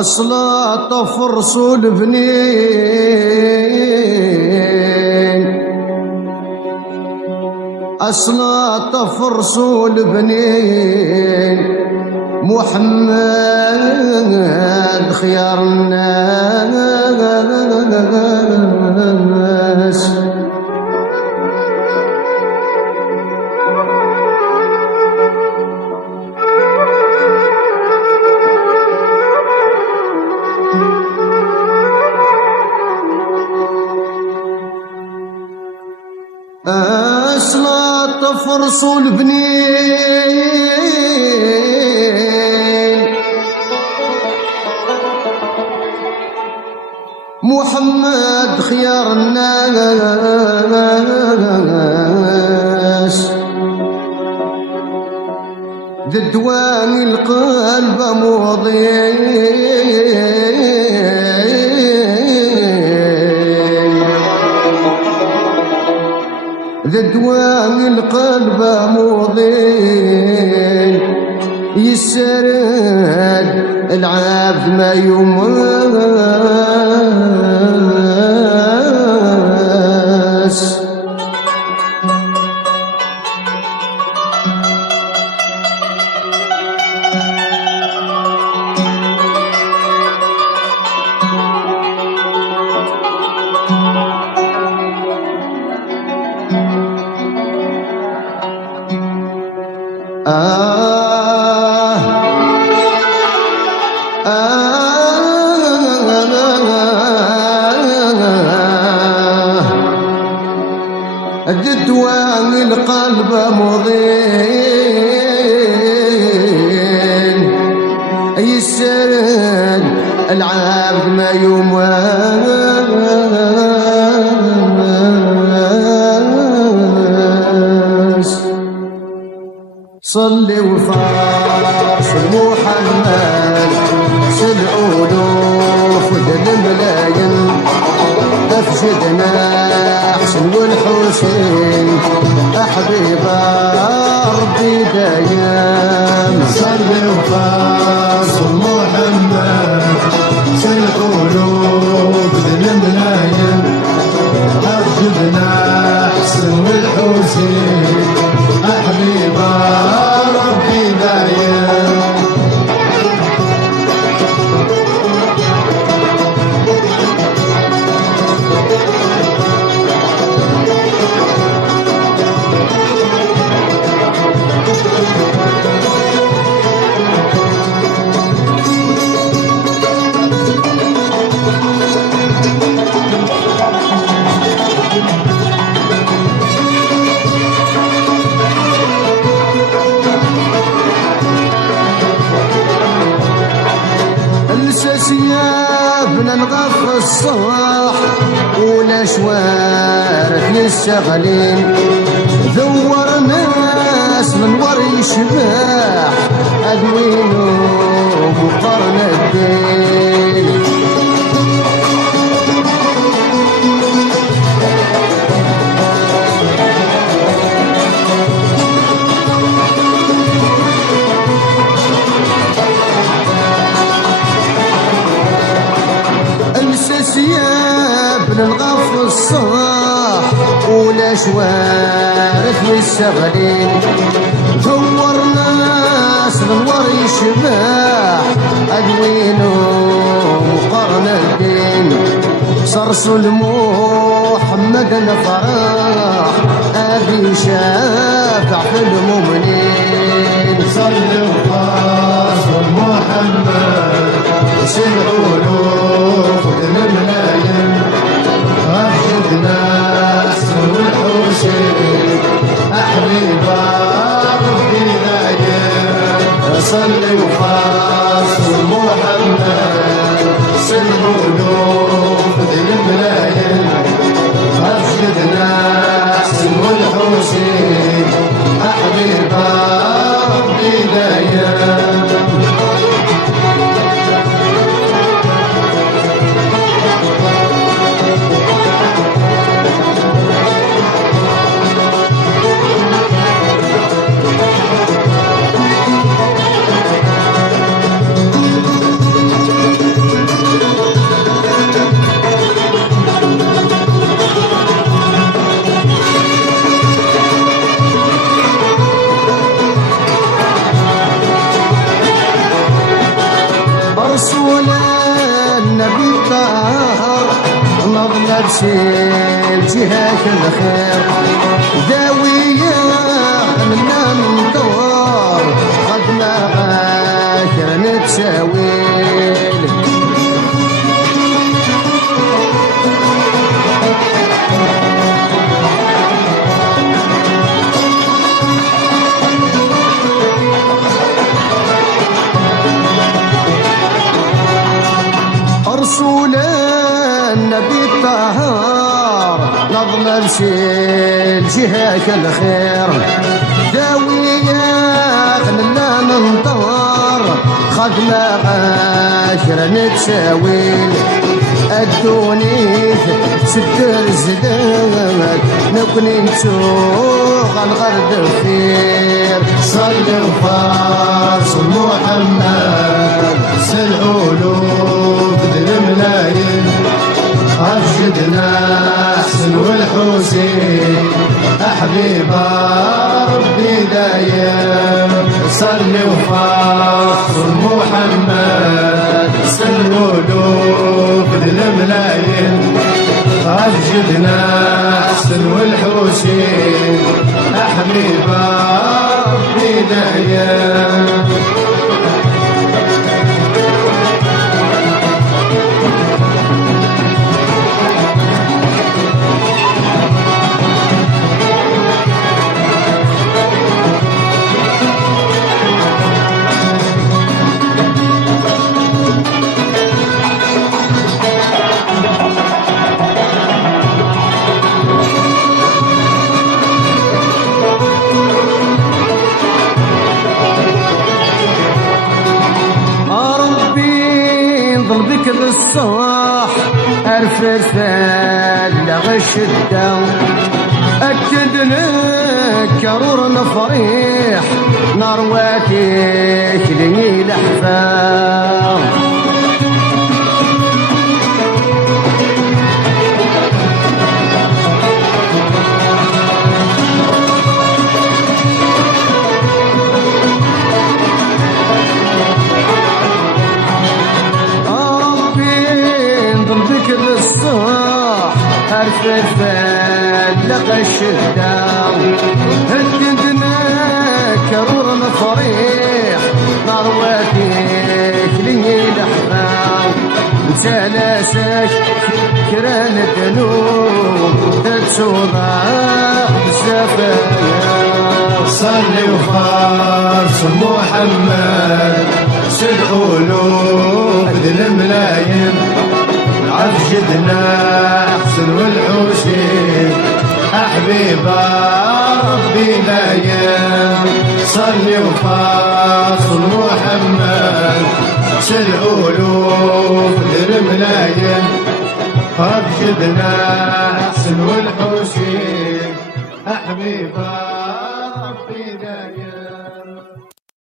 أصلا طفرس البنين، أصلا طفرس البنين، محمد خيار الناس. أصلا طفرس البنين، محمد خيار الناس. ذي دواني القلب مضيء، ذي دوام القلب مضي، يسرد العبد ما يماس. دوام القلب مضين، يسرد العبد ما يماس. صلي وفارس محمد سالألوف ودل الملايين، أفجدنا حسن والحسين أحبيب ربي دايم. صلي وفارس محمد سالألوف ودل الملايين، أفجدنا حسن والحسين أحبيب ربي دايم. سيابنا نغف الصباح ولا شوارث للشغلين، ذور ناس من وري شباح أدوينو مقرن الدين. سيابنا نغف الصباح ولا شوارث للشغلين، ثور ناس من وري شباح أدوينو مقرن الدين. صرصل محمد الفرح أبي شافع في المؤمنين. صلي وفارس محمد سالألوف ودل الملايين، أفجدنا حسن والحسين أحبيب ربي دايم. صلي وفارس محمد سالألوف الطهر نظلم شيل جهات الخير داوية منا ندور خدمة غاكر نتساويل رسول النبي الطهار نظلم شيل جهاك الخير داوية غنلا ننطر خدمة عاشر نتساويل الدونيث سدر زدك نكوني نسوق الغرد خير صلي وفارس محمد سالألوف الملايين أرشدنا حسن والحسين أحبيب ربي دايم صلي وفارس محمد سالألوف الملايين أرشدنا حسن والحسين أحبيب ربي دايم بك بالصاح ارفرف لغش الدم اكد لك كرور نفريح نرواتيك لي الاحفاد الصاح ارفرفان لغش الدم هددنا كرور مفريح نرواتيك لي الاحباب مسالاسك كران الذنوب تتسوضح بالزفايا صلي وفارس محمد سالألوف الملايين أرشدنا حسن والحسين أحبيب ربي دايم صلي وفارس محمد سالألوف الملايين أرشدنا حسن والحسين أحبيب